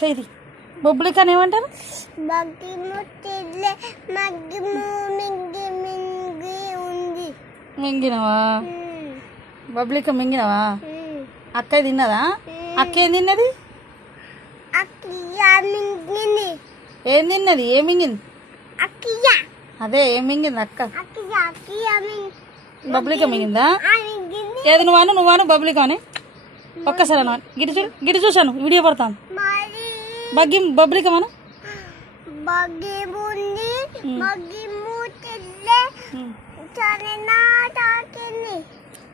చేయి బొబ్బులిక అని ఏమంటారు? మింగినవా? బొబ్బులిక మింగినవా? అక్క తిన్నదా? అక్క ఏం తిన్నది? ఏం తిన్నది? ఏం మింగింది? అదే ఏం మింగింది అక్క? బొబ్బులిక మింగిందా? ఏది నువ్వాను బొబ్బులిక అని ఒక్కసారి అన్న గిడి చూశాను వీడియో పడతాను. బొబ్బులిక మన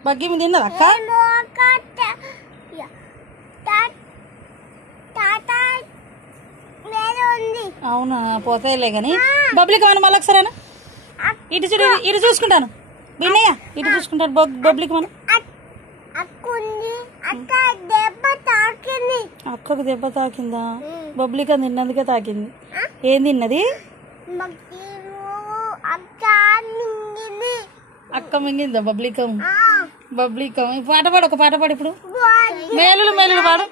బగ్గి తిన్నది అక్క? అవునా పోతాయిలే కానీ బొబ్బులిక మన మళ్ళీ ఒకసారి ఇటు చూసుకుంటాను విన్నయ్య ఇటు చూసుకుంటాను బొబ్బులిక మనం అక్కకు దెబ్బ తాకిందా? బొబ్బులిక తిన్నందుకే తాకింది. ఏం తిన్నది? అక్క మింగిందా బొబ్బులికం? పాట పాడు, ఒక పాట పాడు ఇప్పుడు. మేలులు పాడు.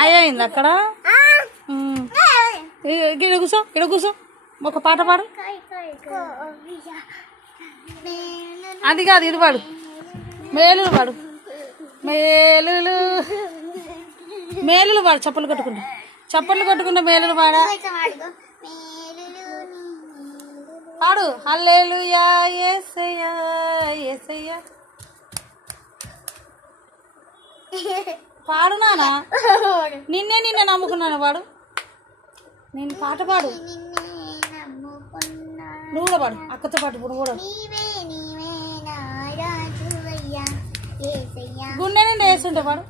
అయింది అక్కడ. ఇడ కూసో ఒక పాట పాడు. అది కాదు ఇది పాడు. మేలులు పాడు. మేలులు పాడు. చప్పట్లు కొట్టుకుంటా మేలులు పాడా పాడు. హల్లెలూయా యేసయ్యా యేసయ్యా పాడు నానా. నిన్నే నమ్ముకున్నాను పాడు. నేను పాట పాడు. నువ్వు కూడా పాడు అక్కతో పాటు. ఇప్పుడు కూడా గుండె నిండా వేస్తుంటే పాడు.